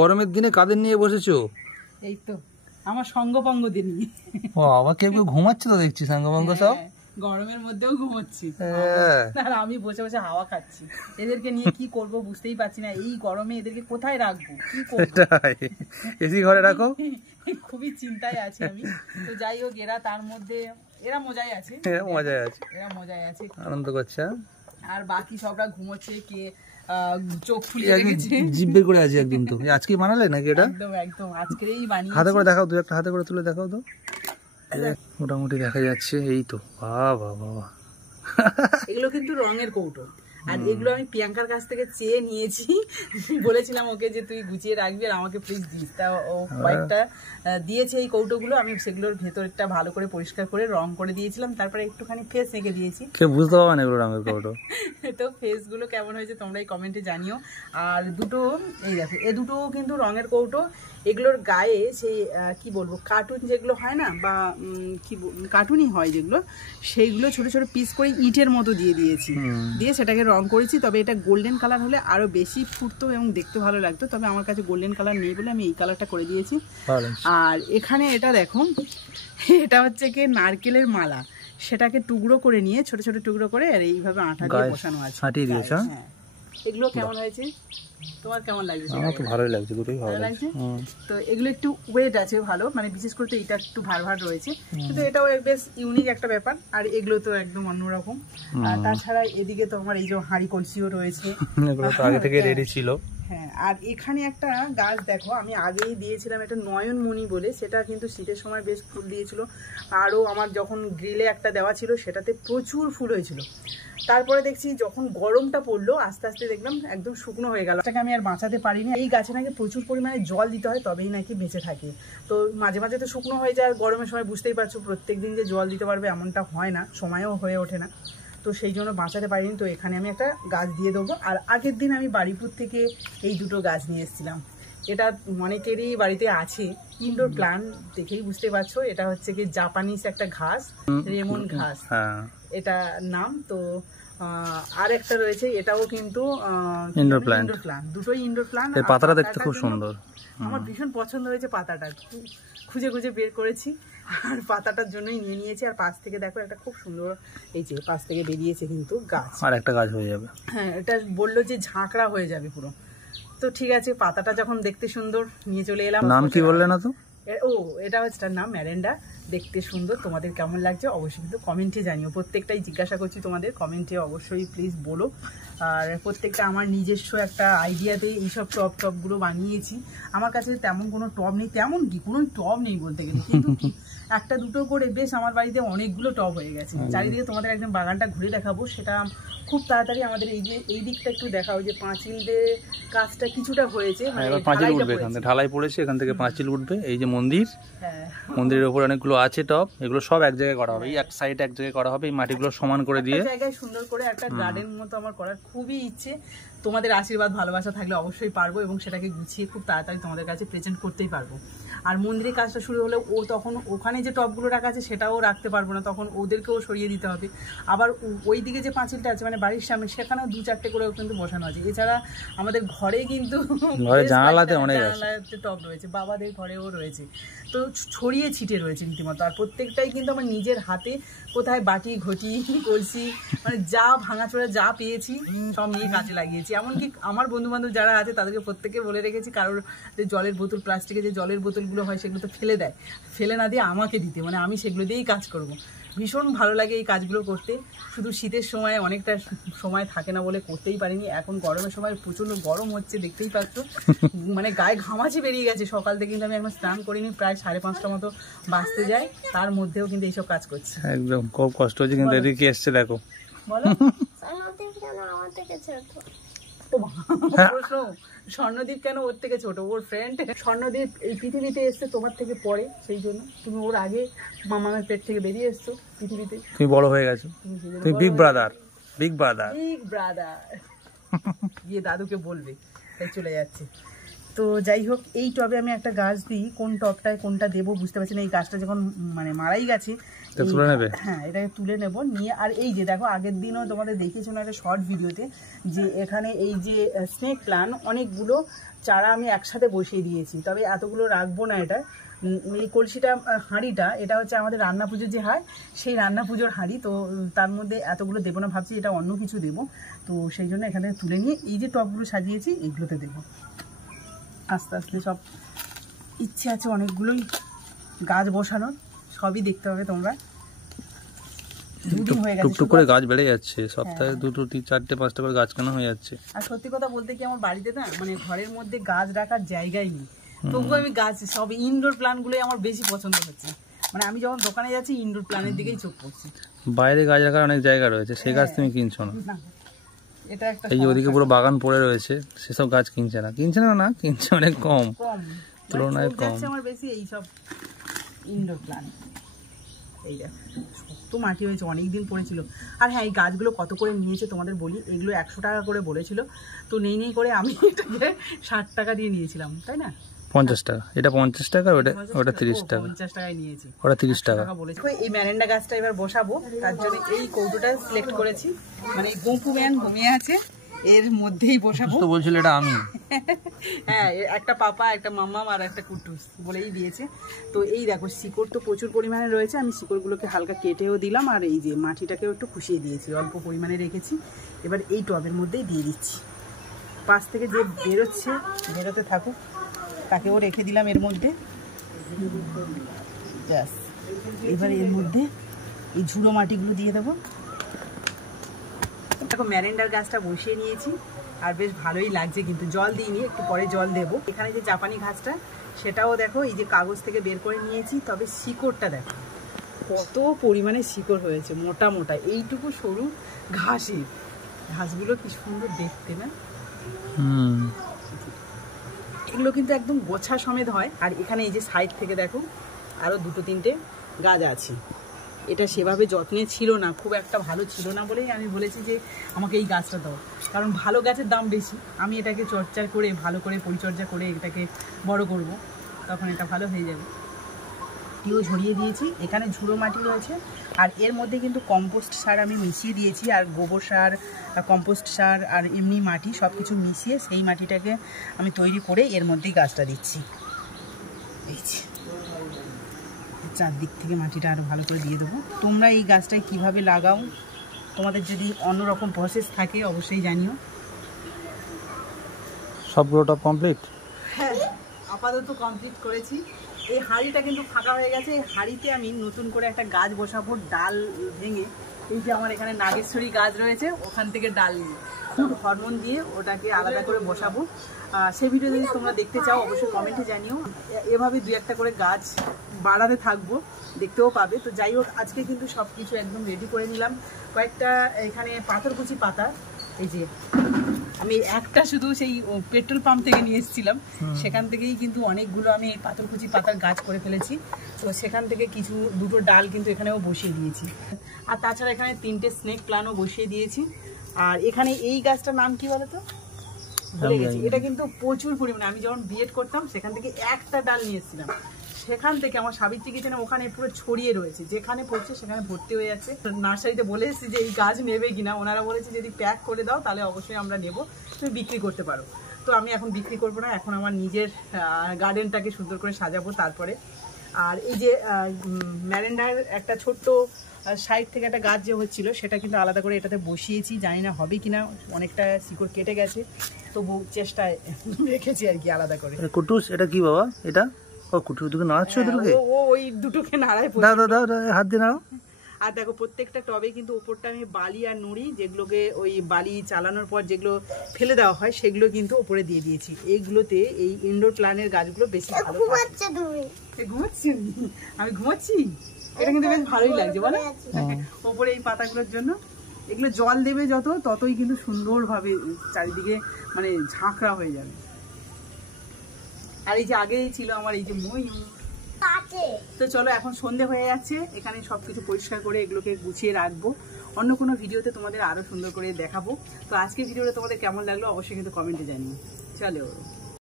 গরমের দিনে কাদের নিয়ে বসেছো? এই তো আমার সঙ্গপঙ্গ দিন। বাবা কেউ ঘুমাচ্ছে তো দেখছি, সঙ্গপঙ্গ সব গরমের মধ্যেও ঘুমোচ্ছি আর আমি বসে বসে হাওয়া খাচ্ছি। এদেরকে নিয়ে কি করব বুঝতেই পারছি না, এই গরমে এদেরকে কোথায় রাখবো, কি করব? এসি ঘরে রাখো। খুবই চিন্তায় আছি আমি। তো যাই হোক, তার মধ্যে এরা মজায় আছে, আনন্দ করছে। আর বাকি সবরা ঘুমোচ্ছে, কে চোখ ফুলিয়ে রেখেছে, জিভ বের করে আছে একদম। তো আজকে বানালে নাকি এটা? একদম একদম আজকেরই বানিয়েছি। হাতে করে দেখাও, একটা হাতে করে তুলে দেখাও তো। মোটামুটি দেখা যাচ্ছে। এই তো বাবা বাবা, এগুলো কিন্তু রঙের কৌটো, আর এগুলো আমি প্রিয়াঙ্কার কাছ থেকে চেয়ে নিয়েছি। বলেছিলাম ওকে যে তুই গুছিয়ে রাখবি আর আমাকে প্লিজ দিস। তা ও কয়েকটা দিয়েছে এই কৌটোগুলো। আমি সেগুলোর ভেতরটা ভালো করে পরিষ্কার করে রং করে দিয়েছিলাম, তারপরে একটুখানি ফেস এঁকে দিয়েছি। কেউ বুঝতে পারবে না এগুলো রঙের কৌটো। তো ফেসগুলো কেমন হয়েছে তোমরা এই কমেন্টে জানিও। আর দুটো এই দেখো, এ দুটো কিন্তু রঙের কৌটো। এগুলোর গায়ে সেই কি বলবো, কার্টুন যেগুলো হয় না, বা কি কার্টুনই হয় যেগুলো, সেইগুলো ছোট ছোট পিস করে ইটের মতো দিয়ে দিয়েছি, দিয়ে সেটাকে রং করেছি। তবে এটা গোল্ডেন কালার হলে আরো বেশি ফুটতো এবং দেখতে ভালো লাগতো, তবে আমার কাছে গোল্ডেন কালার নেই বলে আমি এই কালারটা করে দিয়েছি। আর এখানে এটা দেখো, এটা হচ্ছে কি নারকেলের মালা, সেটাকে টুকরো করে নিয়ে ছোট ছোট টুকরো করে আর এইভাবে আঠা দিয়ে বসানো আছে। হ্যাঁ, এগুলো কেমন হয়েছে, তোমার কেমন লাগছে? আমার তো ভালোই লাগছে, দুটোই ভালো লাগছে। তো এগুলো একটু ওয়েট আছে ভালো, মানে বিশেষ করে তো এটা একটু ভার ভার রয়েছে, কিন্তু এটাও বেশ ইউনিক একটা ব্যাপার। আর এগুলো তো একদম অন্যরকম। আর তাছাড়া এদিকে তো আমার এই যে হাঁড়ি কলসিও রয়েছে, এগুলো তো আগে থেকে রেডি ছিল। হ্যাঁ, আর এখানে একটা গাছ দেখো, আমি আগেই দিয়েছিলাম এটা নয়নমণি বলে, সেটা কিন্তু শীতের সময় বেশ ফুল দিয়েছিল। আরও আমার যখন গ্রিলে একটা দেওয়া ছিল সেটাতে প্রচুর ফুল হয়েছিল। তারপরে দেখছি যখন গরমটা পড়লো আস্তে আস্তে দেখলাম একদম শুকনো হয়ে গেল, এটাকে আমি আর বাঁচাতে পারিনি। এই গাছে নাকি প্রচুর পরিমাণে জল দিতে হয় তবেই নাকি বেঁচে থাকে। তো মাঝে মাঝে তো শুকনো হয়ে যায়, আর গরমের সময় বুঝতেই পারছো প্রত্যেকদিন যে জল দিতে পারবে এমনটা হয় না, সময়ও হয়ে ওঠে না। তো সেই জন্য বাঁচাতে পারিনি। তো এখানে আমি একটা গাছ দিয়ে দেবো। আর আগের দিন আমি বাড়িপুর থেকে এই দুটো গাছ নিয়ে এসেছিলাম। এটা অনেকেরই বাড়িতে আছে, ইনডোর প্ল্যান্ট, দেখেই বুঝতে পারছো। এটা হচ্ছে কি জাপানিজ একটা ঘাস, রেমন ঘাস এটা নাম। তো আর একটা রয়েছে, এটাও কিন্তু ইনডোর প্ল্যান্ট, দুটোই ইনডোর প্ল্যান্ট। পাতাটা দেখতে খুব সুন্দর, আমার ভীষণ পছন্দ হয়েছে পাতাটা, খুঁজে খুঁজে বের করেছি আর পাতাটার জন্যই নিয়ে নিয়েছি। আর পাশ থেকে দেখো একটা খুব সুন্দর, এই যে পাশ থেকে বেরিয়েছে কিন্তু গাছ, আর একটা গাছ হয়ে যাবে। হ্যাঁ, এটা বললো যে ঝাঁকড়া হয়ে যাবে পুরো। তো ঠিক আছে, পাতাটা যখন দেখতে সুন্দর নিয়ে চলে এলাম। নাম কি বললে না তো? ও, এটা হচ্ছে তার নাম ম্যারেন্ডা। দেখতে সুন্দর, তোমাদের কেমন লাগছে অবশ্যই কিন্তু কমেন্টে জানিও। প্রত্যেকটাই জিজ্ঞাসা করছি তোমাদের, কমেন্টে অবশ্যই প্লিজ বলো। আর প্রত্যেকটা আমার নিজস্ব একটা আইডিয়াতেই এইসব টবগুলো বানিয়েছি। আমার কাছে তেমন কোনো টব নেই, তেমন কি কোনো টব নেই বলতে গেলে, কিন্তু একটা দুটো করে বেশ আমার বাড়িতে অনেকগুলো টব হয়ে গেছে। চারিদিকে তোমাদের একদম বাগানটা ঘুরে দেখাবো, সেটা খুব তাড়াতাড়ি। আমাদের এই যে এই দিকটা একটু দেখাও, যে পাঁচিলদের কাজটা কিছুটা হয়েছে, পাঁচিল উঠবে, এখান থেকে ঢালাই পড়েছে, এখান থেকে পাঁচিল উঠবে। এই যে মন্দির, মন্দিরের উপর অনেকগুলো আছে টব, এগুলো সব এক জায়গায় করা হবে। এই এক সাইড এক জায়গায় করা হবে, এই মাটিগুলো সমান করে দিয়ে জায়গায় সুন্দর করে একটা গার্ডেন মতো আমার করার খুবই ইচ্ছে। তোমাদের আশীর্বাদ ভালোবাসা থাকলে অবশ্যই পারবো, এবং সেটাকে গুছিয়ে খুব তাড়াতাড়ি তোমাদের কাছে প্রেজেন্ট করতেই পারবো। আর মন্দিরের কাজটা শুরু হলে ও তখন ওখানে যে টবগুলো রাখা আছে সেটাও রাখতে পারবো না, তখন ওদেরকেও সরিয়ে দিতে হবে। আবার ওই দিকে যে পাঁচিলটা আছে মানে বাড়ির সামনে, সেখানেও 2-4টে করেও কিন্তু বসানো আছে। এছাড়া আমাদের ঘরে কিন্তু জানালাতে টব রয়েছে, বাবাদের ঘরেও রয়েছে। তো ছড়িয়ে ছিটে রয়েছে রীতিমতো। আর প্রত্যেকটাই কিন্তু আমার নিজের হাতে, কোথায় বাটি ঘটি কলসি মানে যা ভাঙাচোরা যা পেয়েছি সব নিয়ে কাজে লাগিয়েছি। এমনকি আমার বন্ধু বান্ধব যারা আছে তাদেরকে প্রত্যেকে বলে রেখেছি, কারোর যে জলের বোতল, প্লাস্টিকের যে জলের বোতলগুলো হয় সেগুলো তো ফেলে দেয়, ফেলে না দিয়ে আমাকে দিতে, মানে আমি সেগুলো দিয়েই কাজ করব। ভীষণ ভালো লাগে এই কাজগুলো করতে। শুধু শীতের সময় অনেকটা সময় থাকে না বলে করতেই পারিনি। এখন গরমের সময় প্রচণ্ড গরম হচ্ছে, দেখতেই পাচ্ছ, মানে গায়ে ঘামাচি বেরিয়ে গেছে। সকাল থেকে কিন্তু আমি এখন স্নান করিনি, প্রায় 5:30 মতো বাজতে যায়, তার মধ্যেও কিন্তু এইসব কাজ করছি। একদম খুব কষ্ট হচ্ছে, কিন্তু এদিকে এসছে দেখো। বলো স্বর্ণদীপ কেন ওর থেকে ছোট? ওর ফ্রেন্ড স্বর্ণদীপ এই পৃথিবীতে এসছে তোমার থেকে পরে, সেই জন্য তুমি ওর আগে মামার পেট থেকে বেরিয়ে এসছো পৃথিবীতে। তুমি বড় হয়ে গেছো, তুমি big brother, big brother, big brother. গিয়ে দাদুকে বলবে, তাই চলে যাচ্ছে। তো যাই হোক, এই টবে আমি একটা গাছ দিই, কোন টবটায় কোনটা দেবো বুঝতে পারছি না। এই গাছটা যখন মানে মারাই গেছে, তুলে নেবে? হ্যাঁ, এটাকে তুলে নেব নিয়ে। আর এই যে দেখো, আগের দিনও তোমাদের দেখিয়েছিল একটা শর্ট ভিডিওতে, যে এখানে এই যে স্নেক প্লান্ট অনেকগুলো চারা আমি একসাথে বসিয়ে দিয়েছি। তবে এতগুলো রাখবো না। এটা এই কলসিটা, হাঁড়িটা, এটা হচ্ছে আমাদের রান্না পুজো যে হয় সেই রান্না পুজোর হাঁড়ি। তো তার মধ্যে এতগুলো দেবো না, ভাবছি এটা অন্য কিছু দেবো। তো সেই জন্য এখানে তুলে নিয়ে এই যে টবগুলো সাজিয়েছি এগুলোতে দেবো। আস্তে আস্তে সব ইচ্ছে আছে অনেকগুলোই গাছ বসানোর, সবই দেখতে হবে তোমরা। দুদিন হয়ে গেছে টুকটুক করে গাছ বেড়ে যাচ্ছে, সপ্তাহে 2, 3, 4, 5টা করে গাছ কেনা হয়ে যাচ্ছে। আর সত্যি কথা বলতে কি, আমার বাড়িতে না মানে ঘরের মধ্যে গাছ রাখার জায়গাই নেই, তবুও আমি গাছ, সব ইনডোর প্ল্যান্ট গুলোই আমার বেশি পছন্দ হচ্ছে। মানে আমি যখন দোকানে যাচ্ছি ইনডোর প্ল্যান্টের দিকেই চোখ পড়ছে। বাইরে গাছ রাখার অনেক জায়গা রয়েছে, সেই গাছ তুমি কিনছো না। এটা একটা এই যে ওদিকে পুরো বাগান পড়ে রয়েছে, সেসব গাছ কিনছে না কিনছে অনেক কম, তুলনায় কম। আমার বেশি এইসব ইনডোর প্ল্যান্ট। এই দেখো শক্ত মাটি হয়েছে, অনেকদিন পড়েছিল। আর হ্যাঁ, এই গাছগুলো কত করে নিয়েছে তোমাদের বলি। এগুলো 100 টাকা করে বলেছিল, তো নেই করে আমি এটাকে 60 টাকা দিয়ে নিয়েছিলাম, তাই না? 50 টাকা, এটা 50 টাকা, ওটা 30 টাকা। 50 টাকায় নিয়েছি, ওটা 30 টাকা বলেছি। এই ম্যারেন্ডা গাছটা এবার বসাবো, তার জন্য এই কৌটোটা সিলেক্ট করেছি। মানে গোপু ম্যান ঘুমিয়ে আছে, এর মধ্যেই বসাবো। তো বলছিল এটা আমি। হ্যাঁ, একটা পাপা, একটা মাম্মা আর একটা কুটুস বলেই দিয়েছে। তো এই দেখো, শিকড় তো প্রচুর পরিমাণে রয়েছে। আমি শিকড়গুলোকে হালকা কেটেও দিলাম, আর এই যে মাটিটাকেও একটু খুশিয়ে দিয়েছি, অল্প পরিমাণে রেখেছি। এবার এই টবের মধ্যেই দিয়ে দিচ্ছি। পাশ থেকে যে বেরোচ্ছে বেরোতে থাকুক, তাকেও রেখে দিলাম এর মধ্যে। এবার এর মধ্যে এই ঝুড়ো মাটিগুলো দিয়ে দেবো। দেখো, ম্যারেন্ডার গাছটা বসিয়ে নিয়েছি, আর বেশ ভালোই লাগছে, কিন্তু জল দিইনি, একটু পরে জল দেবো। এখানে যে জাপানি ঘাসটা, সেটাও দেখো এই যে কাগজ থেকে বের করে নিয়েছি। তবে শিকড়টা দেখো কত পরিমাণে শিকড় হয়েছে, মোটা মোটা, এইটুকু সরু ঘাসের। ঘাসগুলো কি সুন্দর দেখতে না? এগুলো কিন্তু একদম গোছা সমেত হয়। আর এখানে এই যে সাইড থেকে দেখো আরো 2-3টে গাছ আছে। এটা সেভাবে যত্নে ছিল না, খুব একটা ভালো ছিল না বলেই আমি বলেছি যে আমাকে এই গাছটা দাও, কারণ ভালো গাছের দাম বেশি। আমি এটাকে চর্চা করে, ভালো করে পরিচর্যা করে এটাকে বড় করব, তখন এটা ভালো হয়ে যাবে। মাটিও ঝরিয়ে দিয়েছি, এখানে ঝুড়ো মাটি রয়েছে। আর এর মধ্যে কিন্তু কম্পোস্ট সার আমি মিশিয়ে দিয়েছি, আর গোবর সার, কম্পোস্ট সার আর এমনি মাটি সব কিছু মিশিয়ে সেই মাটিটাকে আমি তৈরি করে এর মধ্যেই গাছটা দিচ্ছি। এই চারদিক থেকে মাটিটা আরও ভালো করে দিয়ে দেবো। তোমরা এই গাছটায় কিভাবে লাগাও, তোমাদের যদি অন্যরকম প্রসেস থাকে অবশ্যই জানিও। সবগুলোটা কমপ্লিট? হ্যাঁ, আপাতত কমপ্লিট করেছি। এই হাঁড়িটা কিন্তু ফাঁকা হয়ে গেছে। এই হাঁড়িতে আমি নতুন করে একটা গাছ বসাবো, ডাল ভেঙে। এই যে আমার এখানে নাগেশ্বরী গাছ রয়েছে, ওখান থেকে ডাল নিয়ে ফুড হরমোন দিয়ে ওটাকে আলাদা করে বসাবো। সেই ভিডিও যদি তোমরা দেখতে চাও অবশ্যই কমেন্টে জানিও। এভাবে 2-1টা করে গাছ বাড়াতে থাকবো, দেখতেও পাবে। তো যাই হোক, আজকে কিন্তু সব কিছু একদম রেডি করে নিলাম। কয়েকটা এখানে পাথরকুচি পাতা, এই যে আমি একটা শুধু সেই পেট্রোল পাম্প থেকে নিয়ে এসেছিলাম, সেখান থেকেই কিন্তু অনেকগুলো আমি এই পাথরকুচি পাতার গাছ করে ফেলেছি। তো সেখান থেকে কিছু 2টো ডাল কিন্তু এখানেও বসিয়ে দিয়েছি। আর তাছাড়া এখানে 3টে স্নেক প্ল্যান্টও বসিয়ে দিয়েছি। আর এখানে এই গাছটার নাম কি বলো তো, ভুলে গেছি। এটা কিন্তু প্রচুর পরিমাণে, আমি যখন বিএড করতাম সেখান থেকে একটা ডাল নিয়ে এসেছিলাম। সেখান থেকে আমার সাবিত্রী কিচেনে ওখানে পুরো ছড়িয়ে রয়েছে, যেখানে পড়ছে সেখানে ভর্তি হয়ে যাচ্ছে। নার্সারিতে বলে এসেছি যে এই গাছ নেবে কিনা, ওনারা বলেছে যদি প্যাক করে দাও তাহলে অবশ্যই আমরা নেব, তুমি বিক্রি করতে পারো। তো আমি এখন বিক্রি করবো না, এখন আমার নিজের গার্ডেনটাকে সুন্দর করে সাজাবো তারপরে। আর এই যে ম্যারেন্ডার একটা ছোট্ট সাইড থেকে একটা গাছ যে হচ্ছিল, সেটা কিন্তু আলাদা করে এটাতে বসিয়েছি, জানি না হবে কিনা, অনেকটা শিকড় কেটে গেছে, তবু চেষ্টায় রেখেছি আর কি আলাদা করে। কুটুস, এটা কি বাবা? এটা কুটুস দুটো নাড়াচ্ছো? ওই দুটোকে নাড়ায়, হাত দিয়ে নাড়াও। আর দেখো, প্রত্যেকটা টবে কিন্তু উপরটা আমি বালি আর নুড়ি, যেগুলোকে ওই বালি চালানোর পর যেগুলো ফেলে দেওয়া হয় সেগুলো কিন্তু উপরে দিয়ে দিয়েছি। এইগুলোতে এই ইনডোর প্ল্যান্টের গাছগুলো বেশি ভালো। ঘুমাচ্ছি আমি, ঘুমাচ্ছি। এটা কিন্তু বেশ ভালোই লাগছে বলো, ওপরে এই পাতাগুলোর জন্য। এগুলো জল দেবে যত, ততই কিন্তু সুন্দরভাবে চারিদিকে মানে ঝাঁকড়া হয়ে যাবে। আর এই যে আগেই ছিল আমার এই যে ময়ূর। তো চলো, এখন সন্ধে হয়ে যাচ্ছে, এখানে সবকিছু পরিষ্কার করে এগুলোকে গুছিয়ে রাখবো। অন্য কোনো ভিডিওতে তোমাদের আরো সুন্দর করে দেখাবো। তো আজকের ভিডিওটা তোমাদের কেমন লাগলো অবশ্যই কিন্তু কমেন্টে জানিও। চলো।